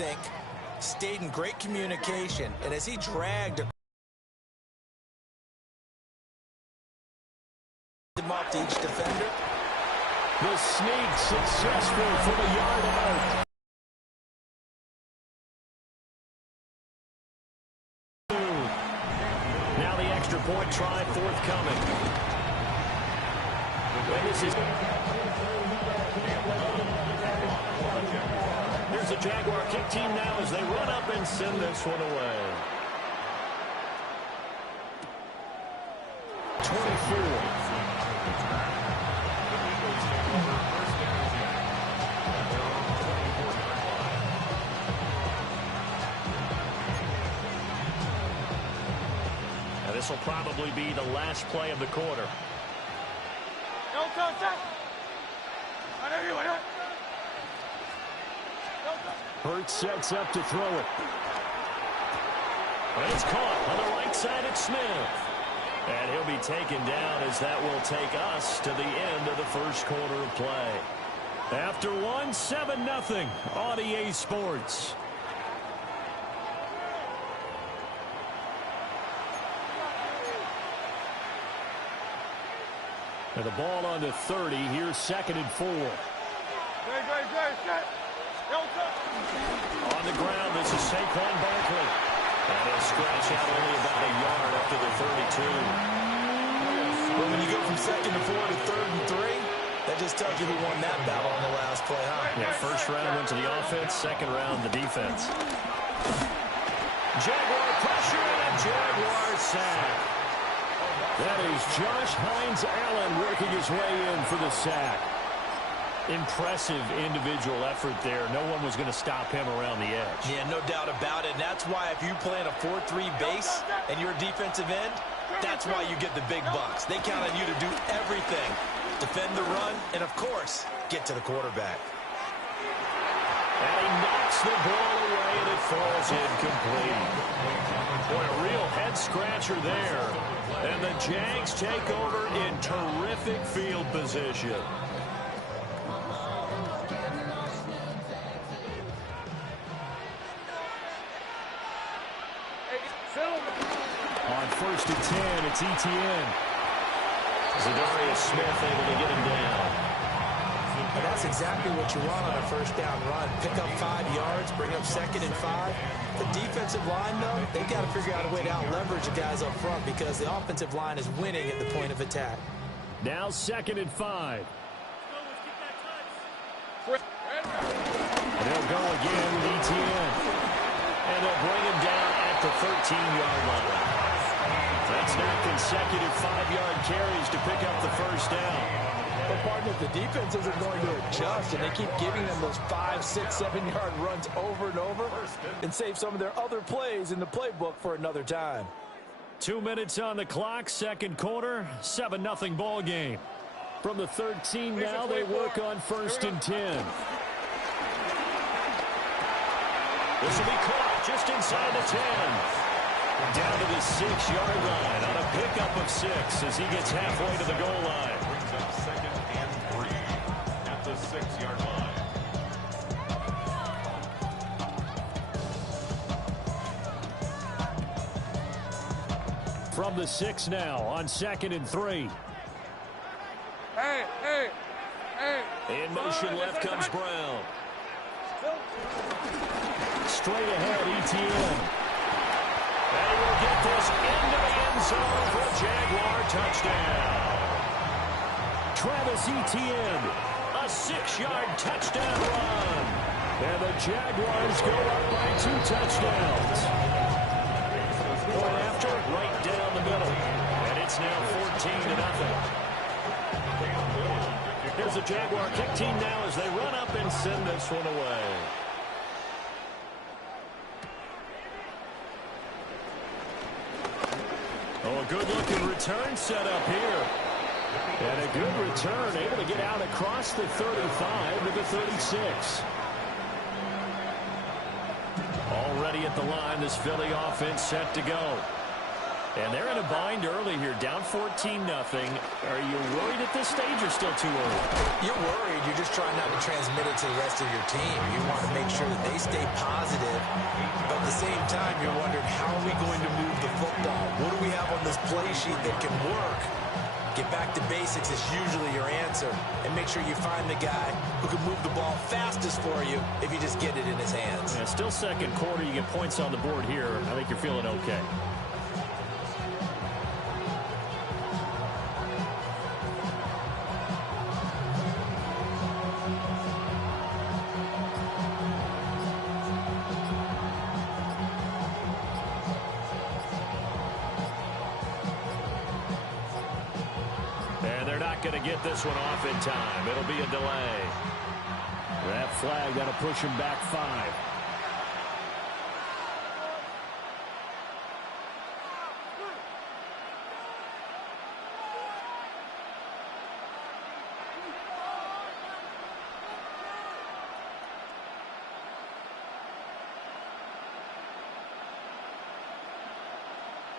sync, stayed in great communication, and as he dragged him up to each defender. The sneak successful from a yard out. Now the extra point try forthcoming. Here's the Jaguar kick team now as they run up and send this one away. 24. This will probably be the last play of the quarter. Hurts sets up to throw it. And it's caught on the right side at Smith. And he'll be taken down as that will take us to the end of the first quarter of play. After one, 7-0 on EA Sports. And the ball on the 30. Here's 2nd and 4. On the ground, this is Saquon Barkley. And he'll scratch out only about a yard up to the 32. Well, when you go from 2nd and 4 to 3rd and 3, that just tells you who won that battle on the last play, huh? Yeah, first round went to the offense, second round the defense. Jaguar pressure and a Jaguar sack. That is Josh Hines Allen working his way in for the sack. Impressive individual effort there. No one was going to stop him around the edge. Yeah, no doubt about it. And that's why if you play in a 4-3 base and you're a defensive end, that's why you get the big bucks. They count on you to do everything. Defend the run and, of course, get to the quarterback. And he knocks the ball away and it falls incomplete. Boy, a real head-scratcher there. And the Jags take over in terrific field position. On 1st and 10, it's ETN. Zadarius Smith able to get him down. And that's exactly what you want on a first down run. Pick up 5 yards, bring up 2nd and 5. The defensive line, though, they've got to figure out a way to out-leverage the guys up front because the offensive line is winning at the point of attack. Now 2nd and 5. And they'll go again with ETN. And they'll bring him down at the 13-yard line. That's now consecutive 5-yard carries to pick up the first down. But, partner, the defense isn't going to adjust, and they keep giving them those 5, 6, 7-yard runs over and over and save some of their other plays in the playbook for another time. 2 minutes on the clock, second quarter, 7-0 ball game. From the 13 now, they work on 1st and 10. This will be caught just inside the 10. Down to the 6-yard line on a pickup of 6 as he gets halfway to the goal line. Brings up 2nd and 3 at the 6-yard line. From the 6 now on 2nd and 3. In motion left comes Brown. Straight ahead, ETN. And he will get this into the end zone for a Jaguar touchdown. Travis Etienne, a 6-yard touchdown run. And the Jaguars go up by 2 touchdowns. Going after it right down the middle. And it's now 14-0. Here's the Jaguar kick team now as they run up and send this one away. Oh, a good-looking return set up here. And a good return, able to get out across the 35 to the 36. Already at the line, this Philly offense set to go. And they're in a bind early here, down 14-0. Are you worried at this stage or still too early? You're worried. You're just trying not to transmit it to the rest of your team. You want to make sure that they stay positive, but at the same time, you're wondering, how are we going to move the football? What do we have on this play sheet that can work? Get back to basics is usually your answer, and make sure you find the guy who can move the ball fastest for you if you just get it in his hands. Yeah, still second quarter. You get points on the board here. I think you're feeling okay. Going to get this one off in time. It'll be a delay. That flag that'll push him back 5.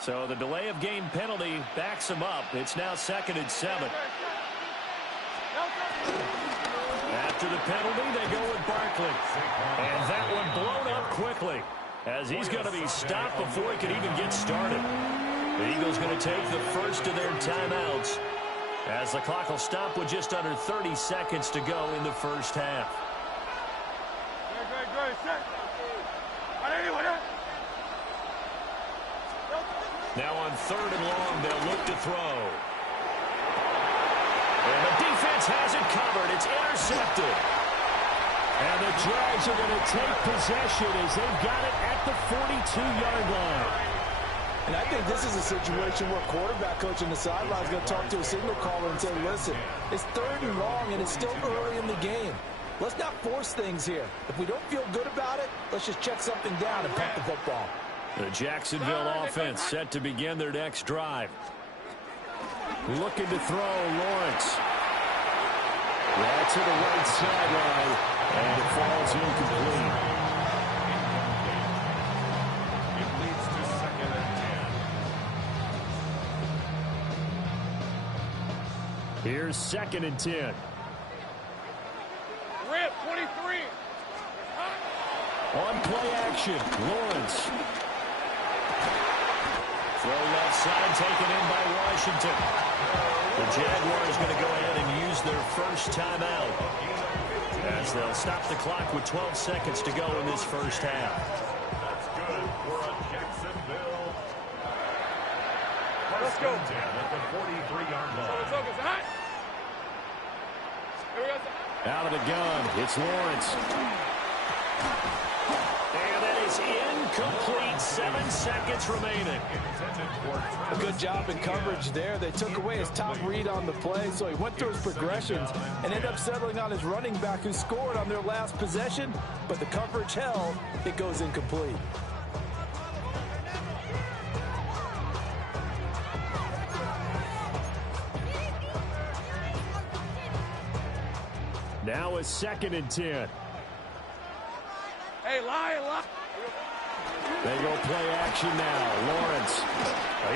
So the delay of game penalty backs him up. It's now 2nd and 7. After the penalty, they go with Barkley. And that one blown up quickly as he's going to be stopped before he can even get started. The Eagles going to take the first of their timeouts as the clock will stop with just under 30 seconds to go in the first half. Now on 3rd and long, they'll look to throw. And the defense has it covered. It's intercepted. And the Jags are going to take possession as they've got it at the 42-yard line. And I think this is a situation where quarterback coach on the sideline is going to talk to a signal caller and say, listen, it's 3rd and long and it's still early in the game. Let's not force things here. If we don't feel good about it, let's just check something down and punt the football. The Jacksonville offense set to begin their next drive. Looking to throw, Lawrence. That's to the right sideline, and it falls incomplete. It leads to 2nd and 10. Here's 2nd and 10. Rip, 23. On play action, Lawrence. Throw left side, taken in by Washington. The Jaguars going to go ahead and use their first timeout as they'll stop the clock with 12 seconds to go in this first half. That's good for a Jacksonville. Let's go. 10 at the 43-yard line. Out of the gun, it's Lawrence. And that is incomplete. 7 seconds remaining. A good job in coverage there. They took away his top read on the play, so he went through his progressions and ended up settling on his running back who scored on their last possession, but the coverage held. It goes incomplete. Now it's 2nd and 10. Hey, lie. They go play action now. Lawrence.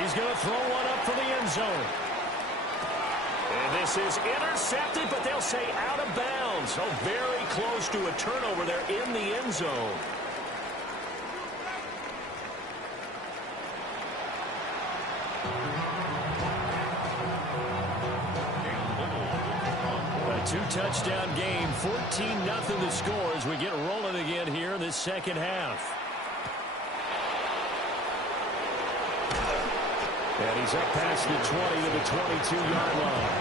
He's going to throw one up for the end zone. And this is intercepted, but they'll say out of bounds. Oh, very close to a turnover there in the end zone. A 2-touchdown game, 14-0 the score as we get rolling again here in this second half. And he's up past the 20 to the 22-yard line.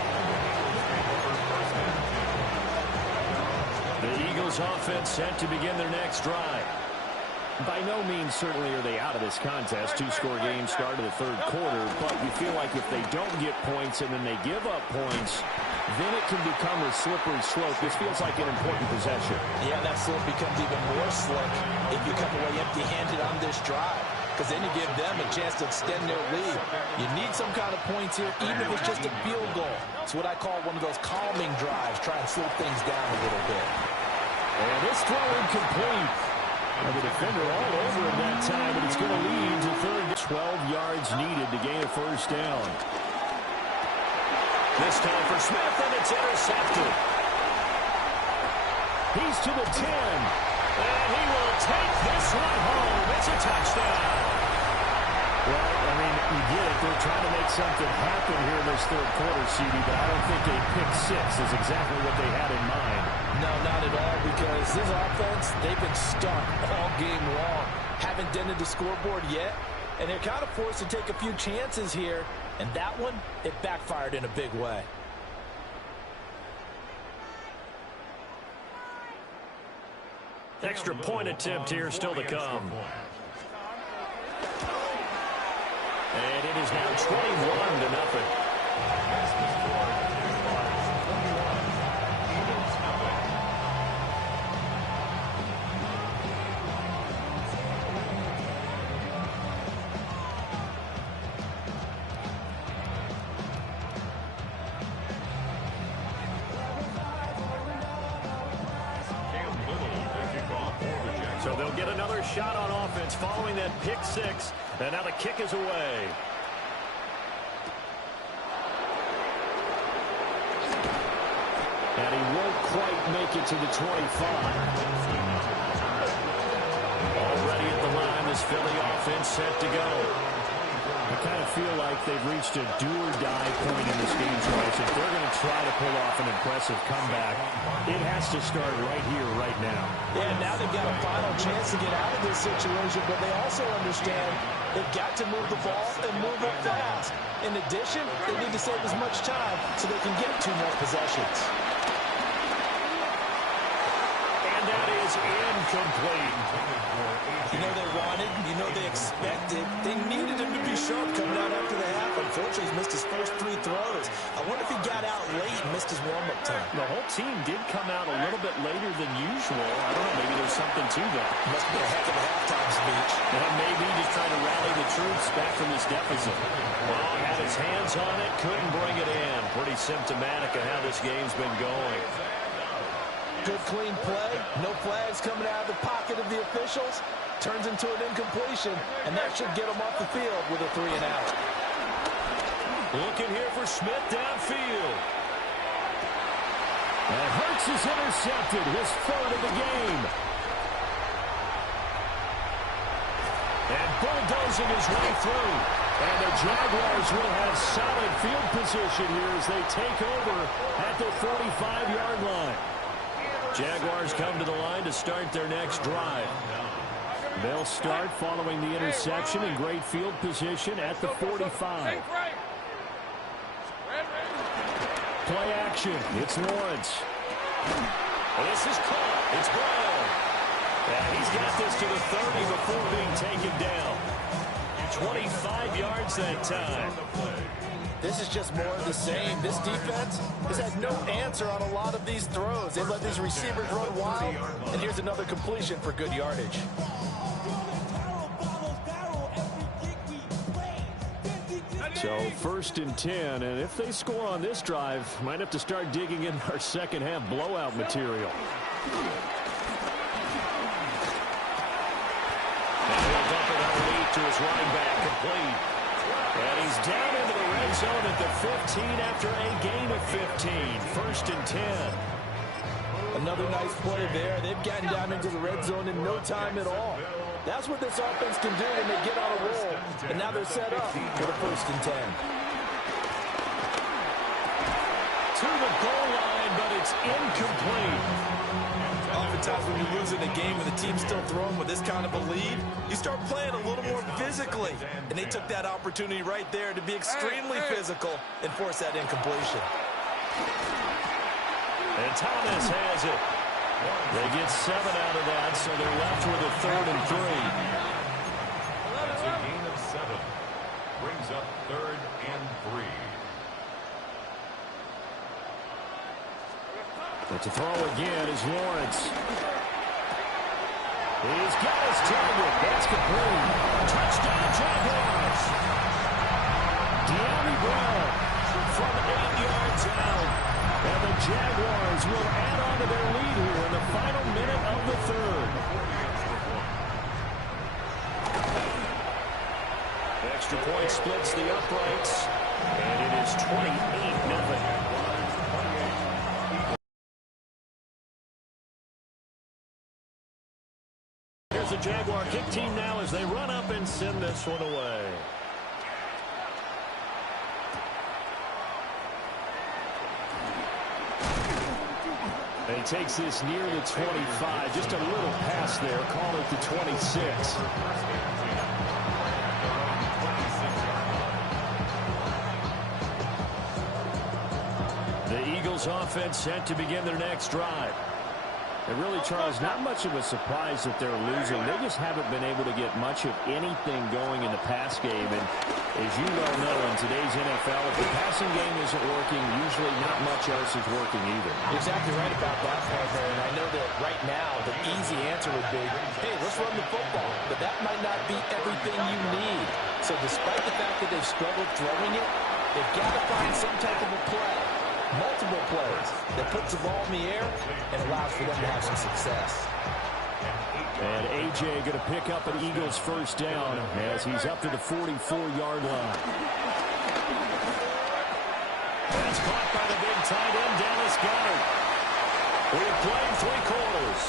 The Eagles offense set to begin their next drive. By no means certainly are they out of this contest. 2-score game start of the 3rd quarter, but you feel like if they don't get points and then they give up points, then it can become a slippery slope. This feels like an important possession. Yeah, that slope becomes even more slick if you come away empty-handed on this drive, because then you give them a chance to extend their lead. You need some kind of points here, even if it's just a field goal. It's what I call one of those calming drives. Try and slow things down a little bit. And this throw incomplete. And the defender all over him that time, but it's going to lead to third. 12 yards needed to gain a first down. This time for Smith, and it's intercepted. He's to the 10, and he will take this one home. It's a touchdown. Well, I mean, you get it. They're trying to make something happen here in this third quarter, CD, but I don't think a pick six is exactly what they had in mind. No, not at all, because this offense, they've been stuck all game long. Haven't dented the scoreboard yet, and they're kind of forced to take a few chances here, and that one, it backfired in a big way. Extra point attempt here still to come. And it is now 21-0. So they'll get another shot on offense following that pick six. And now the kick is away. And he won't quite make it to the 25. Already at the line, this Philly offense set to go. I kind of feel like they've reached a do-or-die point in this game, Charles. If they're going to try to pull off an impressive comeback, it has to start right here, right now. Yeah, now they've got a final chance to get out of this situation, but they also understand they've got to move the ball and move it fast. In addition, they need to save as much time so they can get 2 more possessions. And that is incomplete. You know they wanted, you know they expected. They needed him to be sharp coming out after the half. Unfortunately, he's missed his first 3 throws. I wonder if he got out late and missed his warm-up time. The whole team did come out a little bit later than usual. I don't know, maybe there's something to that. Must be a heck of a halftime speech. And maybe just trying to rally the troops back from this deficit. Well, had his hands on it, couldn't bring it in. Pretty symptomatic of how this game's been going. Good, clean play. No flags coming out of the pocket of the officials. Turns into an incompletion, and that should get him off the field with a 3-and-out. Looking here for Smith downfield. And Hurts is intercepted, his 3rd of the game. And bulldozing his way through. And the Jaguars will have solid field position here as they take over at the 45-yard line. Jaguars come to the line to start their next drive. They'll start following the interception in great field position at the 45. Play action. It's Lawrence. This is caught. It's Brown. And he's got this to the 30 before being taken down. 25 yards that time. This is just more of the same. This defense has had no answer on a lot of these throws. They've let these receivers run wild. And here's another completion for good yardage. So 1st and 10, and if they score on this drive, might have to start digging in our second half blowout material. And he'll dump it underneath to his running back, complete. And he's down into the red zone at the 15 after a gain of 15. 1st and 10. Another nice play there. They've gotten down into the red zone in no time at all. That's what this offense can do when they get on a roll. And now they're set up for the 1st and 10. To the goal line, but it's incomplete. Oftentimes when you're losing a game and the team's still throwing with this kind of a lead, you start playing a little more physically. And they took that opportunity right there to be extremely physical and force that incompletion. And Thomas has it. They get 7 out of that, so they're left with a 3rd and 3. That's a gain of 7. Brings up 3rd and 3. But to throw again is Lawrence. He's got his target. That's complete. Touchdown, Jaguars. De'Ami Brown from 8 yards out. And the Jaguars will add on to their lead here in the final minute of the 3rd. extra point splits the uprights, and it is 28-0. Here's the Jaguar kick team now as they run up and send this one away. And he takes this near the 25. Just a little pass there. Call it the 26. The Eagles offense set to begin their next drive. And really, Charles, not much of a surprise that they're losing. They just haven't been able to get much of anything going in the pass game. And as you well know, in today's NFL, if the passing game isn't working, usually not much else is working either. Exactly right about that point there. And I know that right now the easy answer would be, hey, let's run the football. But that might not be everything you need. So despite the fact that they've struggled throwing it, they've got to find some type of a play. Multiple plays that puts the ball in the air and allows for them to have some success. And A.J. going to pick up an Eagles first down as he's up to the 44-yard line. That's caught by the big tight end, Dallas Goedert. We have played 3 quarters.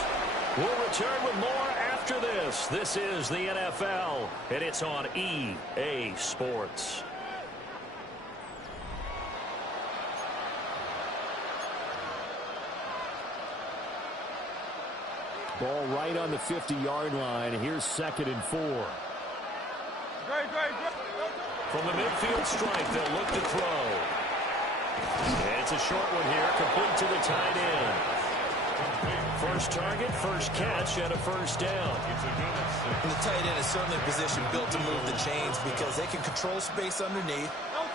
We'll return with more after this. This is the NFL, and it's on EA Sports. Ball right on the 50-yard line. Here's 2nd and 4. From the midfield stripe, they'll look to throw. And it's a short one here, complete to the tight end. First target, first catch, and a first down. And the tight end is certainly a position built to move the chains because they can control space underneath.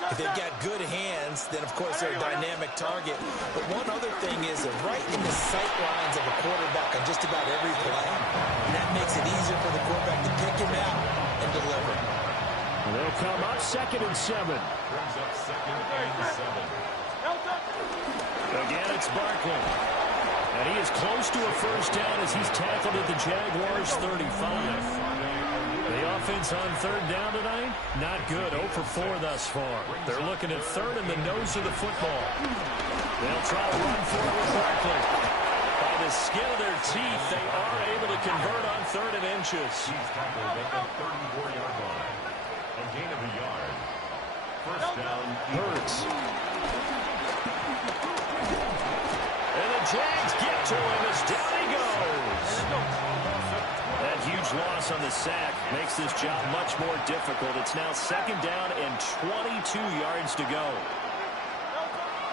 If they've got good hands, then, of course, they're a dynamic target. But one other thing is they're right in the sight lines of a quarterback on just about every play. And that makes it easier for the quarterback to pick him out and deliver. And they'll come up 2nd and 7. Brings up 2nd and 7. Again, it's Barkley. And he is close to a first down as he's tackled at the Jaguars' 35. The offense on 3rd down tonight, not good. 0 for 4 thus far. They're looking at 3rd in the nose of the football. They'll try to run for it with Barkley. By the skin of their teeth, they are able to convert on 3rd and inches. He's tackled at the 34-yard line. A gain of a yard. First down. Hurts. And the Jags get to him as down he goes. That huge loss on the sack makes this job much more difficult. It's now 2nd down and 22 yards to go.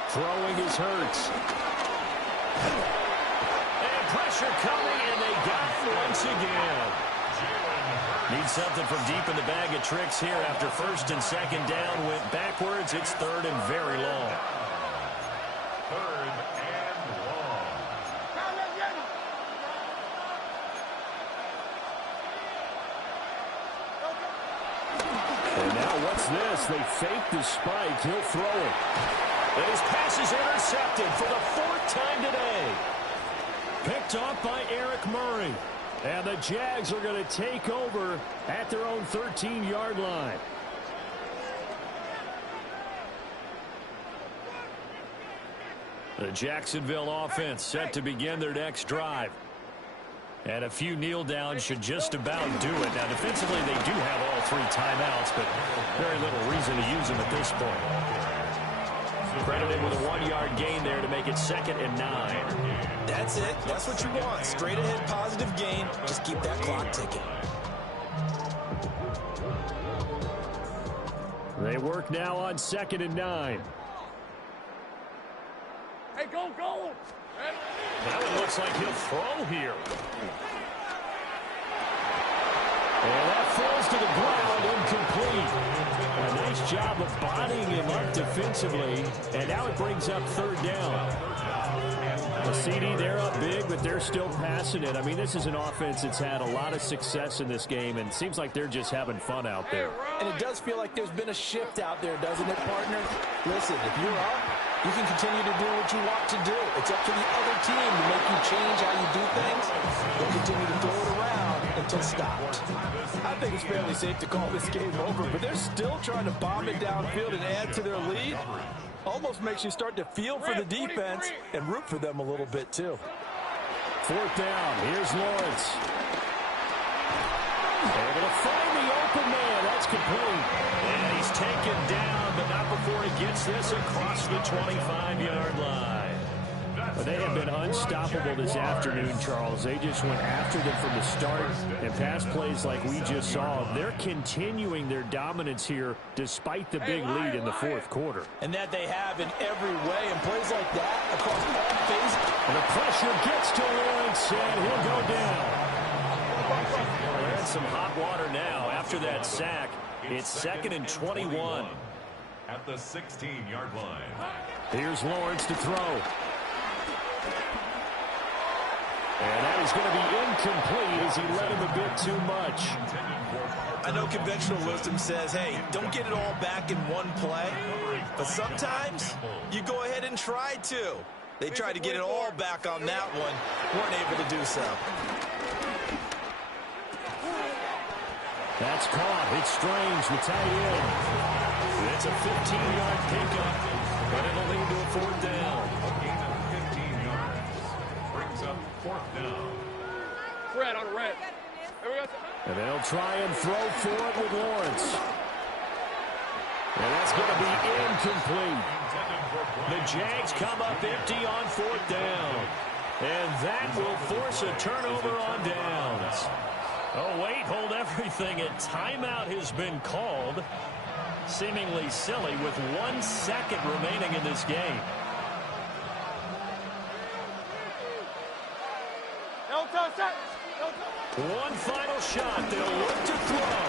Throwing is Hurts. And pressure coming, and they got him once again. Need something from deep in the bag of tricks here after 1st and 2nd down. Went backwards. It's 3rd and very long. 3rd and long. And now what's this? They fake the spike. He'll throw it. And his pass is intercepted for the 4th time today. Picked off by Eric Murray. And the Jags are going to take over at their own 13-yard line. The Jacksonville offense set to begin their next drive. And a few kneel downs should just about do it. Now, defensively, they do have all 3 timeouts, but very little reason to use them at this point. Credited with a 1-yard gain there to make it 2nd and 9. That's it. That's what you want. Straight ahead positive gain. Just keep that clock ticking. They work now on 2nd and 9. Hey, go! That one looks like he'll throw here. And that falls to the ground, incomplete. A nice job of bodying him up defensively. And now it brings up 3rd down. The CD, they're up big, but they're still passing it. I mean, this is an offense that's had a lot of success in this game, and it seems like they're just having fun out there. And it does feel like there's been a shift out there, doesn't it, partner? Listen, if you're up, you can continue to do what you want to do. It's up to the other team to make you change how you do things. They'll continue to throw it around and until stopped. I think it's fairly safe to call this game over, but they're still trying to bomb it downfield and add to their lead. Almost makes you start to feel for the defense and root for them a little bit, too. 4th down. Here's Lawrence. Able to find the open man. That's complete. And he's taken down, but not before he gets this across the 25-yard line. But they have been unstoppable this afternoon, Charles. They just went after them from the start, and pass plays like we just saw. They're continuing their dominance here despite the big lead in the 4th quarter. And that they have in every way, and plays like that across all phases. And the pressure gets to Lawrence, and he'll go down. Well, they're in some hot water now after that sack. It's 2nd and 21. At the 16-yard line. Here's Lawrence to throw. And that is going to be incomplete as he led him a bit too much. I know conventional wisdom says, hey, don't get it all back in one play. But sometimes you go ahead and try to. They tried to get it all back on that one. Weren't able to do so. That's caught. It's Strange, the tight end. It's a 15-yard pickup, but it'll lead to a 4th down. A gain of 15 yards. Brings up 4th down. Red on red. And they'll try and throw for it with Lawrence. And that's going to be incomplete. The Jags come up empty on 4th down. And that will force a turnover on downs. Oh, wait, hold everything. A timeout has been called. Seemingly silly with 1 second remaining in this game. One final shot. They'll look to throw.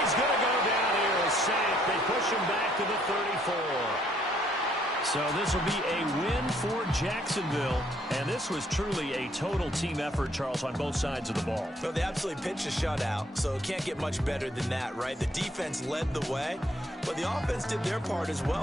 He's going to go down here. A sack. They push him back to the 34. So this will be a win for Jacksonville. And this was truly a total team effort, Charles, on both sides of the ball. Well, they absolutely pitched a shutout, so it can't get much better than that, right? The defense led the way, but the offense did their part as well.